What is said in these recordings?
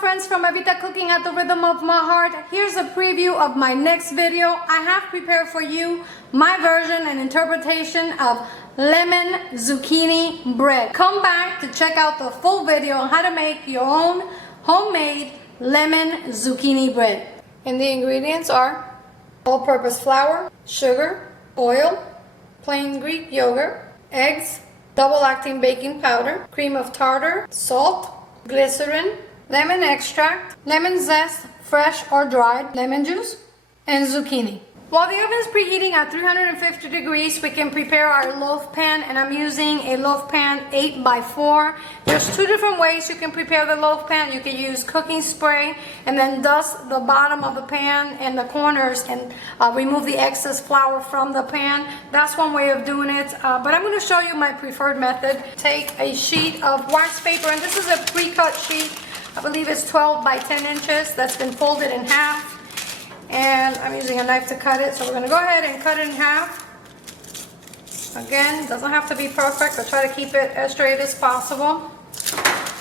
friends from Evita Cooking at the Rhythm of My Heart. Here's a preview of my next video. I have prepared for you my version and interpretation of lemon zucchini bread. Come back to check out the full video on how to make your own homemade lemon zucchini bread. And the ingredients are all-purpose flour, sugar, oil, plain Greek yogurt, eggs, double-acting baking powder, cream of tartar, salt, glycerin, lemon extract, lemon zest, fresh or dried, lemon juice, and zucchini. While the oven is preheating at 350 degrees, we can prepare our loaf pan, and I'm using a loaf pan 8x4. There's two different ways you can prepare the loaf pan. You can use cooking spray and then dust the bottom of the pan and the corners and remove the excess flour from the pan. That's one way of doing it, but I'm going to show you my preferred method. Take a sheet of wax paper, and this is a pre-cut sheet. I believe it's 12 by 10 inches that's been folded in half. And I'm using a knife to cut it, so we're going to go ahead and cut it in half. Again, doesn't have to be perfect, but try to keep it as straight as possible.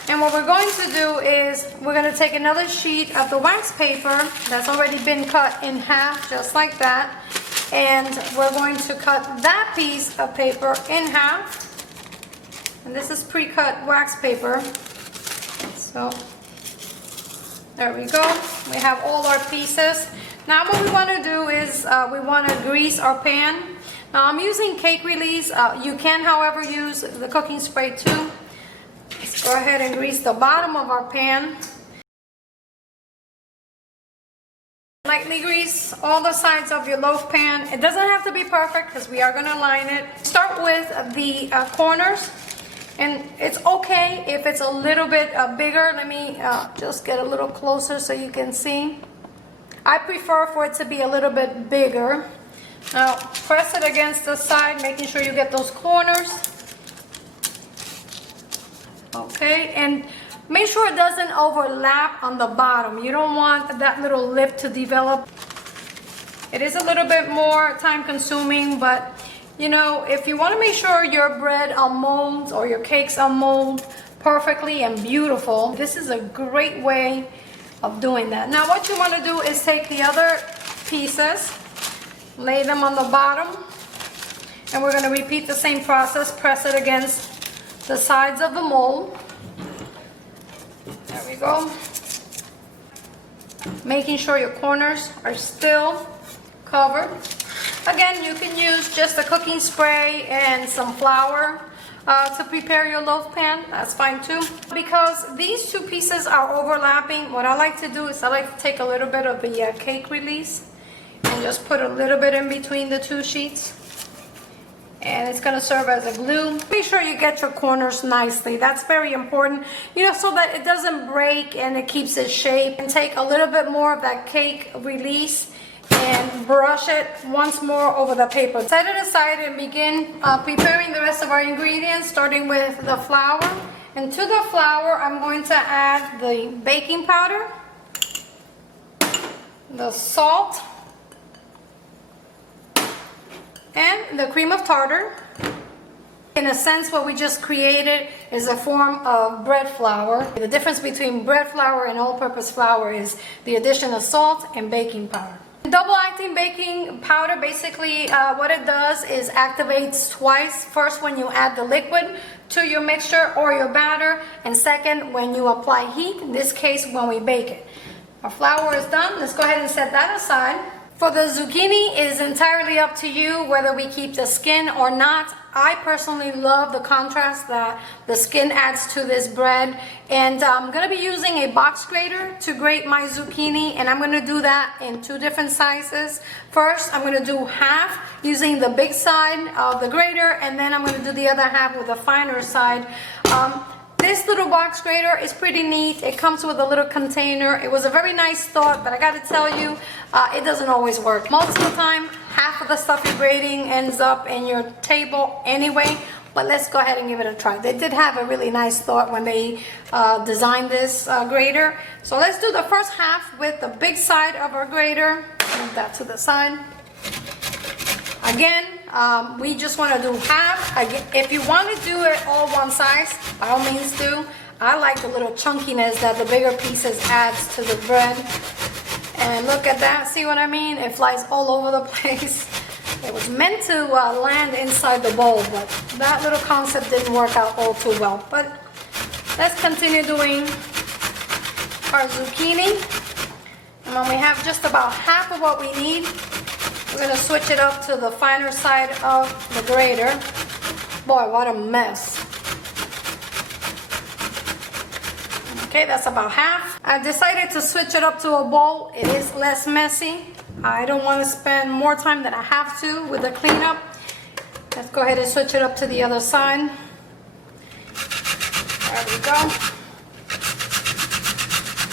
And what we're going to do is we're going to take another sheet of the wax paper that's already been cut in half, just like that. And we're going to cut that piece of paper in half. And this is pre-cut wax paper. So there we go. We have all our pieces. Now what we want to do is we want to grease our pan. Now I'm using cake release. You can, however, use the cooking spray too. Let's go ahead and grease the bottom of our pan. Lightly grease all the sides of your loaf pan. It doesn't have to be perfect because we are going to line it. Start with the corners. And it's okay if it's a little bit bigger. Let me just get a little closer so you can see. I prefer for it to be a little bit bigger. Now press it against the side, making sure you get those corners. Okay, and make sure it doesn't overlap on the bottom. You don't want that little lip to develop. It is a little bit more time consuming, but you know, if you want to make sure your bread molds or your cakes mold perfectly and beautiful, this is a great way of doing that. Now what you want to do is take the other pieces, lay them on the bottom, and we're going to repeat the same process. Press it against the sides of the mold. There we go. Making sure your corners are still covered. Again, you can use just a cooking spray and some flour to prepare your loaf pan. That's fine too. Because these two pieces are overlapping, what I like to do is I like to take a little bit of the cake release and just put a little bit in between the two sheets. And it's going to serve as a glue. Make sure you get your corners nicely. That's very important, you know, so that it doesn't break and it keeps its shape. And take a little bit more of that cake release and brush it once more over the paper. Set it aside and begin preparing the rest of our ingredients, starting with the flour. And to the flour, I'm going to add the baking powder, the salt, and the cream of tartar. In a sense, what we just created is a form of bread flour. The difference between bread flour and all-purpose flour is the addition of salt and baking powder. Double-acting baking powder, basically what it does is activates twice. First, when you add the liquid to your mixture or your batter, and second, when you apply heat, in this case, when we bake it. Our flour is done. Let's go ahead and set that aside. For the zucchini, it is entirely up to you whether we keep the skin or not. I personally love the contrast that the skin adds to this bread. And I'm going to be using a box grater to grate my zucchini, and I'm going to do that in two different sizes. First, I'm going to do half using the big side of the grater, and then I'm going to do the other half with the finer side. This little box grater is pretty neat. It comes with a little container. It was a very nice thought, but I got to tell you, it doesn't always work. Most of the time, half of the stuff you're grating ends up in your table anyway, but let's go ahead and give it a try. They did have a really nice thought when they designed this grater. So let's do the first half with the big side of our grater. Move that to the side. Again, we just want to do half. Again, if you want to do it all one size, by all means do. I like the little chunkiness that the bigger pieces adds to the bread. And look at that, see what I mean? It flies all over the place. It was meant to land inside the bowl, but that little concept didn't work out all too well. But let's continue doing our zucchini. And when we have just about half of what we need, we're gonna switch it up to the finer side of the grater. Boy, what a mess. Okay, that's about half. I decided to switch it up to a bowl. It is less messy. I don't want to spend more time than I have to with the cleanup. Let's go ahead and switch it up to the other side. There we go.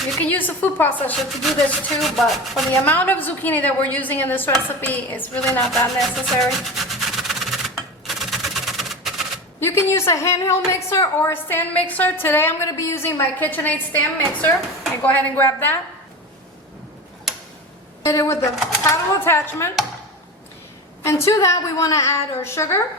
You can use a food processor to do this too, but for the amount of zucchini that we're using in this recipe, it's really not that necessary. You can use a handheld mixer or a stand mixer. Today I'm going to be using my KitchenAid stand mixer. And go ahead and grab that. Hit it with the paddle attachment. And to that we want to add our sugar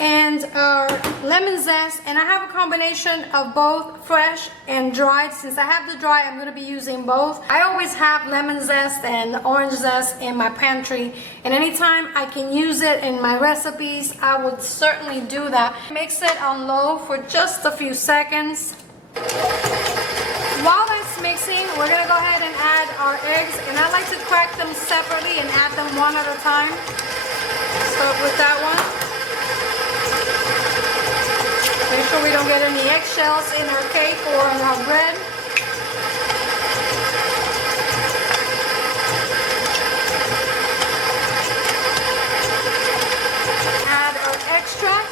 and our lemon zest. And I have a combination of both fresh and dried. Since I have the dry, I'm going to be using both. I always have lemon zest and orange zest in my pantry, and anytime I can use it in my recipes, I would certainly do that. Mix it on low for just a few seconds. While that's mixing, we're going to go ahead and add our eggs, and I like to crack them separately and add them one at a time. Start with that one. Make sure we don't get any eggshells in our cake or in our bread. Add our extract.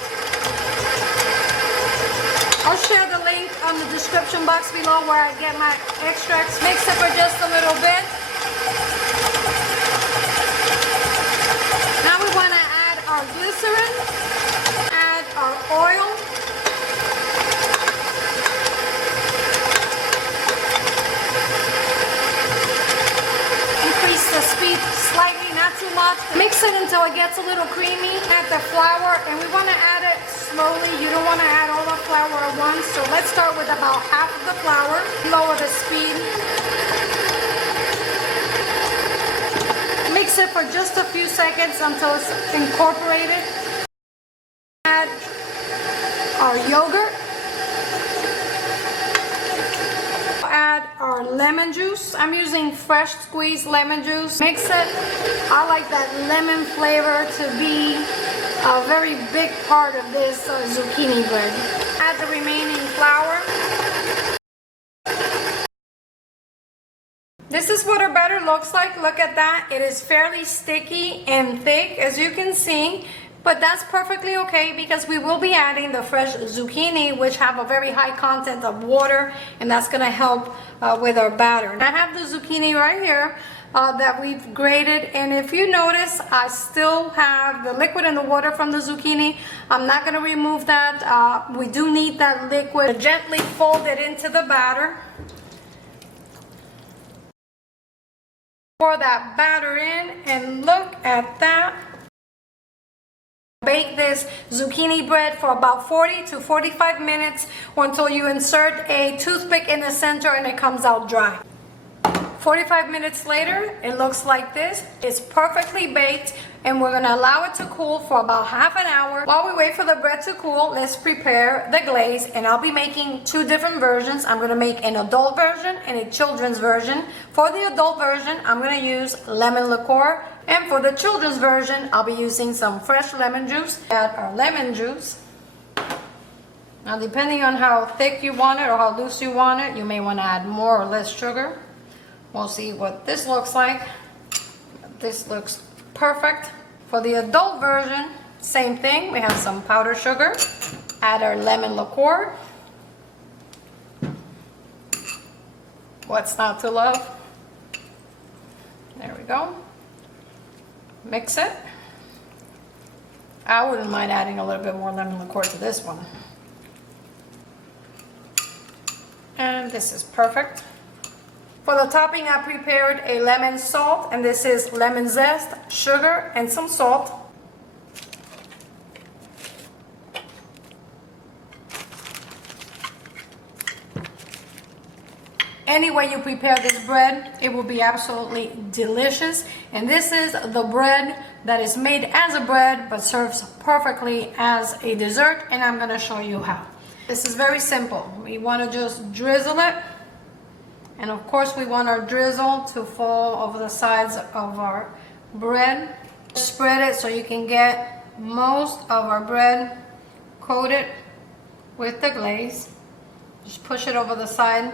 I'll share the link on the description box below where I get my extracts. Mix it for just a little bit. Now we want to add our glycerin, add our oil, the speed slightly, not too much. Mix it until it gets a little creamy. Add the flour, and we want to add it slowly. You don't want to add all the flour at once, so let's start with about half of the flour. Lower the speed. Mix it for just a few seconds until it's incorporated. Add our yogurt. Add our lemon juice. I'm using fresh squeezed lemon juice. Mix it. I like that lemon flavor to be a very big part of this zucchini bread. Add the remaining flour. This is what our batter looks like. Look at that. It is fairly sticky and thick, as you can see. But that's perfectly okay because we will be adding the fresh zucchini, which have a very high content of water, and that's going to help with our batter. And I have the zucchini right here that we've grated, and if you notice, I still have the liquid and the water from the zucchini. I'm not going to remove that. We do need that liquid. Gently fold it into the batter. Pour that batter in, and look at that. Bake this zucchini bread for about 40 to 45 minutes or until you insert a toothpick in the center and it comes out dry. 45 minutes later, it looks like this. It's perfectly baked, and we're going to allow it to cool for about half an hour. While we wait for the bread to cool, let's prepare the glaze, and I'll be making two different versions. I'm going to make an adult version and a children's version. For the adult version, I'm going to use lemon liqueur, and for the children's version, I'll be using some fresh lemon juice. Add our lemon juice. Now, depending on how thick you want it or how loose you want it, you may want to add more or less sugar. We'll see what this looks like. This looks perfect. For the adult version, same thing. We have some powdered sugar. Add our lemon liqueur. What's not to love? There we go. Mix it. I wouldn't mind adding a little bit more lemon liqueur to this one. And this is perfect. For the topping, I prepared a lemon salt, and this is lemon zest, sugar, and some salt. Any way you prepare this bread, it will be absolutely delicious. And this is the bread that is made as a bread but serves perfectly as a dessert, and I'm going to show you how. This is very simple. We want to just drizzle it, and of course we want our drizzle to fall over the sides of our bread. Spread it so you can get most of our bread coated with the glaze. Just push it over the side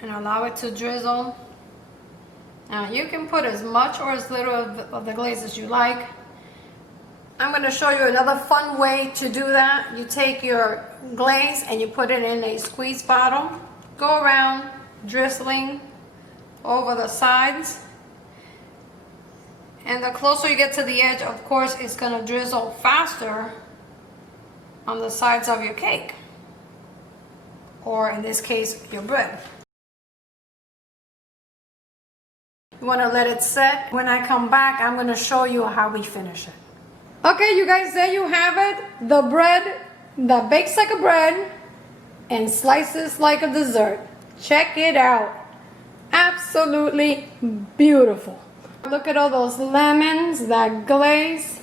and allow it to drizzle. Now you can put as much or as little of the glaze as you like. I'm going to show you another fun way to do that. You take your glaze and you put it in a squeeze bottle. Go around drizzling over the sides. And the closer you get to the edge, of course, it's going to drizzle faster on the sides of your cake. Or in this case, your bread. You want to let it set. When I come back, I'm going to show you how we finish it. Okay, you guys, there you have it. The bread that bakes like a bread and slices like a dessert. Check it out. Absolutely beautiful. Look at all those lemons, that glaze.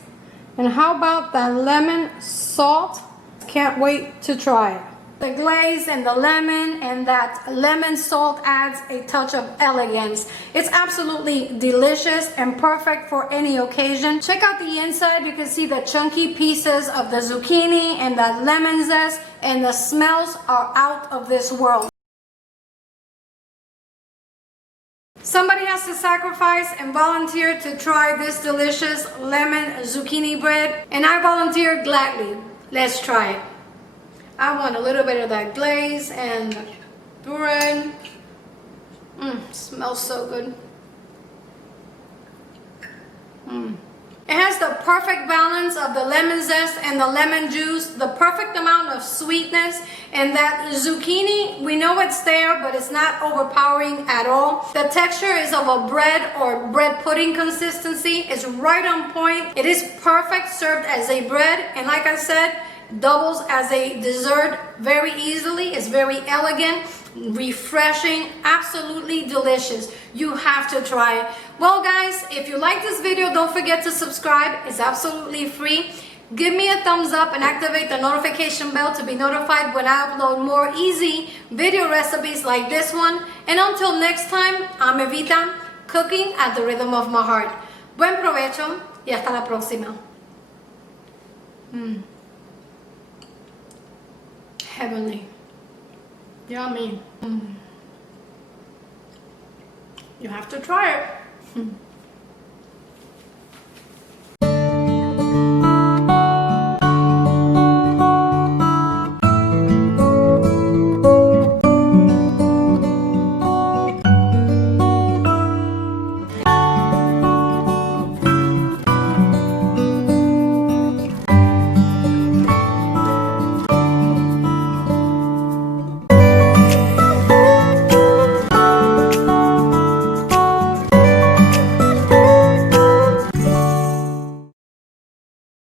And how about that lemon salt? Can't wait to try it. The glaze and the lemon and that lemon salt adds a touch of elegance. It's absolutely delicious and perfect for any occasion. Check out the inside. You can see the chunky pieces of the zucchini and that lemon zest, and the smells are out of this world. Somebody has to sacrifice and volunteer to try this delicious lemon zucchini bread, and I volunteer gladly. Let's try it. I want a little bit of that glaze and the bread. Smells so good. It has the perfect balance of the lemon zest and the lemon juice, the perfect amount of sweetness, and that zucchini, we know it's there, but it's not overpowering at all. The texture is of a bread or bread pudding consistency. It's right on point. It is perfect served as a bread, and like I said, doubles as a dessert very easily. It's very elegant, refreshing, absolutely delicious. You have to try it. Well guys, if you like this video, don't forget to subscribe. It's absolutely free. Give me a thumbs up and activate the notification bell to be notified when I upload more easy video recipes like this one. And until next time, I'm Evita, cooking at the rhythm of my heart. Buen provecho y hasta la próxima. Heavenly. Yummy. You have to try it.